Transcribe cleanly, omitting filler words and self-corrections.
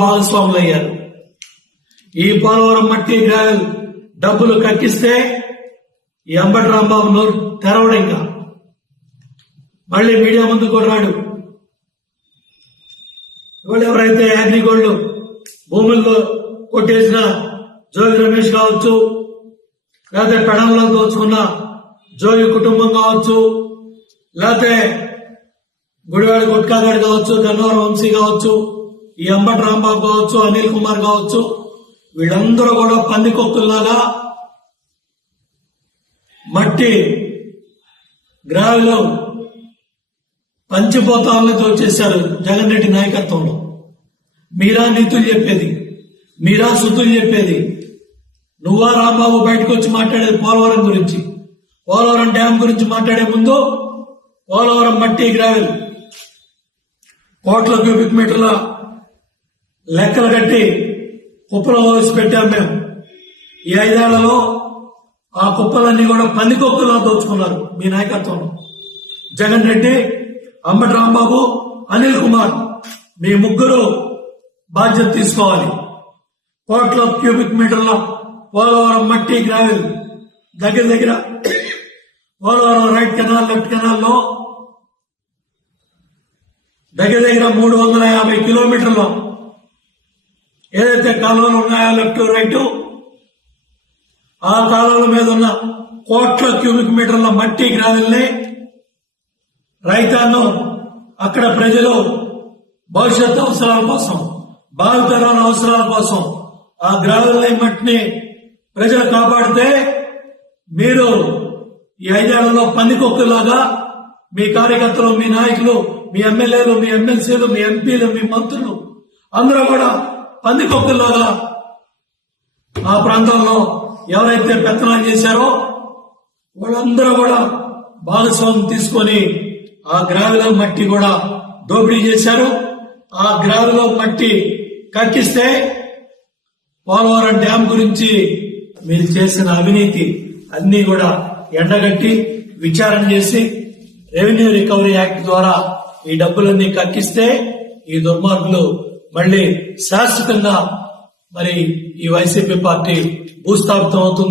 భాగస్వాములు అయ్యారు. ఈ పోలవరం మట్టి గ్రావెల్ డబ్బులు కక్కిస్తే ఈ అంబటి రాంబాబు నోరు తెరవడు. ఇంకా మళ్ళీ మీడియా ముందు కొన్నాడు. ఇవాళ ఎవరైతే అగ్రిగోల్డ్ భూముల్లో కొట్టేసిన జోగి రమేష్ కావచ్చు, లేకపోతే పెడంలో దోచుకున్న జోగి కుటుంబం కావచ్చు, లేకపోతే గుడివాడ గుట్కాగాడి కావచ్చు, గన్నవరం వంశీ కావచ్చు, ఈ అంబటి రాంబాబు కావచ్చు, అనిల్ కుమార్ కావచ్చు, వీళ్ళందరూ కూడా పందికొక్కుల్లాగా మట్టి గ్రావిలో పంచిపోతాలని దోచేశారు జగన్ రెడ్డి నాయకత్వంలో. మీరా నీతులు చెప్పేది, మీరా శుద్ధులు చెప్పేది, నువ్వా రాంబాబు బయటకు వచ్చి మాట్లాడేది పోలవరం గురించి. పోలవరం డ్యాం గురించి మాట్లాడే ముందు పోలవరం మట్టి గ్రావెల్ కోట్ల క్యూబిక్ మీటర్ల లెక్కలు కట్టి కుప్పలో వేసి పెట్టాం మేము. ఈ 5 ఏళ్లలో ఆ కుప్పలన్నీ కూడా పందికొక్కులా దోచుకున్నారు మీ నాయకత్వంలో. జగన్ రెడ్డి, అంబటి రాంబాబు, అనిల్ కుమార్, మీ ముగ్గురు బాధ్యత తీసుకోవాలి. కోట్ల క్యూబిక్ మీటర్ల పోలవరం మట్టి గ్రావెల్ దగ్గర పోలవరం రైట్ కెనాల్, లెఫ్ట్ కెనాల్లో దగ్గర 350 కిలోమీటర్లు ఏదైతే కాలువలు ఉన్నాయో లెఫ్ట్ రైట్, ఆ కాలువల మీద ఉన్న కోట్ల క్యూబిక్ మీటర్ల మట్టి గ్రావెల్ని రైతాంగం, అక్కడ ప్రజలు భవిష్యత్ అవసరాల కోసం, భావితరాల అవసరాల కోసం ఆ గ్రావెల్ని మట్టిని ప్రజలు కాపాడితే, మీరు ఈ 5 ఏళ్లలో పందికొక్కులాగా మీ కార్యకర్తలు, మీ నాయకులు, మీ ఎమ్మెల్యేలు, మీ ఎమ్మెల్సీలు, మీ ఎంపీలు, మీ మంత్రులు అందరూ కూడా పందికొక్కులాగా ఆ ప్రాంతంలో ఎవరైతే పెత్తనాలు చేశారో వాళ్ళందరూ కూడా భాగస్వామ్యం తీసుకొని ఆ గ్రావెల్ మట్టి కూడా దోపిడీ చేశారు. ఆ గ్రావెల్ మట్టి కక్కిస్తే పోలవరం డ్యాం గురించి మీరు చేసిన అవినీతి అన్ని కూడా ఎండగట్టి విచారణ చేసి రెవెన్యూ రికవరీ యాక్ట్ ద్వారా ఈ డబ్బులన్నీ కక్కిస్తే ఈ దుర్మార్గులు మళ్లీ శాశ్వతంగా మరి ఈ వైసీపీ పార్టీ భూస్థాపితం అవుతుంది.